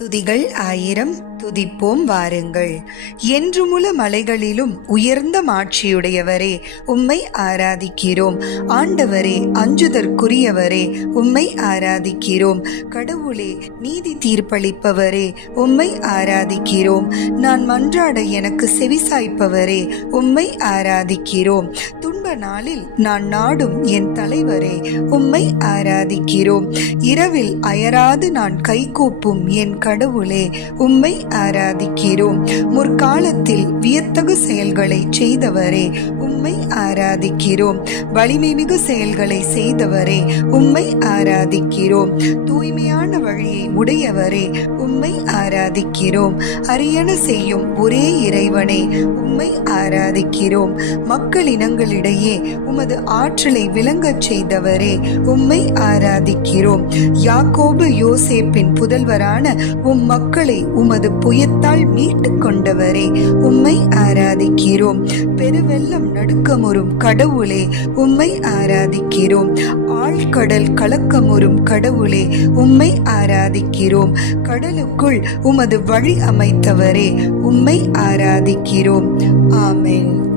துதிகள் ஆயிரம். துதிப்போம் வாருங்கள். என்றுமுல மலைகளிலும் உயர்ந்த மாட்சியுடையவரே உம்மை ஆராதிக்கிறோம். ஆண்டவரே அஞ்சுதற்குரியவரே உம்மை ஆராதிக்கிறோம். கடவுளே நீதி தீர்ப்பளிப்பவரே உம்மை ஆராதிக்கிறோம். நான் மன்றாட எனக்கு செவிசாய்ப்பவரே உம்மை ஆராதிக்கிறோம். துன்ப நாளில் நான் நாடும் என் தலைவரே உம்மை ஆராதிக்கிறோம். இரவில் அயராது நான் கைகூப்பும் என் கடவுளே உம்மை ஆராதிக்கிறோம். முற்காலத்தில் வியத்தகு செயல்களை செய்தவரே உம்மை ஆராதிக்கிறோம். வலிமை மிகு செயல்களை செய்தவரே உம்மை ஆராதிக்கிறோம். தூய்மையான வழியை உடையவரே உம்மை ஆராதிக்கிறோம். அரியண செய்யும் ஒரே இறைவனே உம்மை ஆராதிக்கிறோம். மக்கள் இனங்களிடையே உமது ஆற்றலை விளங்கச் செய்தவரே உம்மை ஆராதிக்கிறோம். யாக்கோபு யோசேப்பின் புதல்வரான உம் மக்களை உமது புயத்தால் மீட்டு கொண்டவரே உம்மை ஆராதிக்கிறோம். பெருவெள்ளம் நடுக்கமுறும் கடவுளே உம்மை ஆராதிக்கிறோம். ஆழ்கடல் கலக்கமுறும் கடவுளே உம்மை ஆராதிக்கிறோம். கடலுக்குள் உமது வழி அமைத்தவரே உம்மை ஆராதிக்கிறோம். ஆமென்.